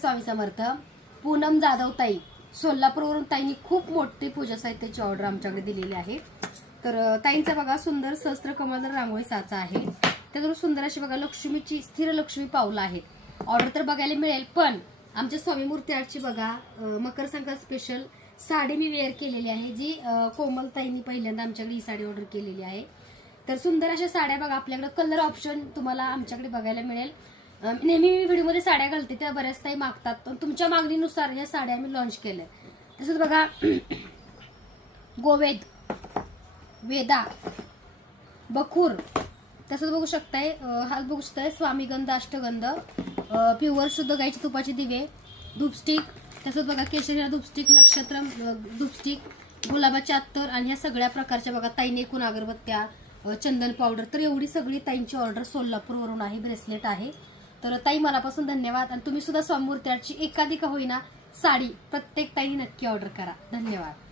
स्वामी समर्थ. पूनम जाधव ताई सोलापूरवरून ताईंनी खूप मोठी पूजा साहित्याची ऑर्डर आमच्याकडे दिलेली आहे. तर ताईंचा बघा सुंदर सहस्त्र कमल रांगोळी साचा आहे. त्याच्यावर सुंदर अशी बघा लक्ष्मीची स्थिर लक्ष्मी पावलं आहेत. ऑर्डर तर बघायला मिळेल, पण आमच्या स्वामी मूर्ती आर्टची बघा मकर संक्रांत स्पेशल साडी मी वेअर केलेली आहे, जी कोमल ताईंनी पहिल्यांदा आमच्याकडे ही साडी ऑर्डर केलेली आहे. तर सुंदर अशा साड्या बघा आपल्याकडे कलर ऑप्शन तुम्हाला आमच्याकडे बघायला मिळेल. नेहमी मी व्हिडिओमध्ये साड्या घालते, त्या बऱ्याच ताई मागतात, पण तुमच्या मागणीनुसार ह्या साड्या मी लॉन्च केल्या. तसंच बघा गोवेद, वेदा, बखूर, तसंच बघू शकताय हा बघू शकताय स्वामीगंध, अष्टगंध, प्युअर शुद्ध गाईच्या तुपाचे दिवे, धूपस्टिक, तसंच बघा केशरी धूपस्टिक, नक्षत्र धूपस्टिक, गुलाबाचे अत्तर आणि ह्या सगळ्या प्रकारच्या बघा ताईने एकूण अगरबत्त्या, चंदन पावडर. तर एवढी सगळी ताईंची ऑर्डर सोलापूरवरून आहे. ब्रेसलेट आहे. तर ताई मनापासून धन्यवाद. आणि तुम्ही सुद्धा स्वामी मूर्ती आर्टची एखादी का होईना साडी प्रत्येक ताईने नक्की ऑर्डर करा. धन्यवाद.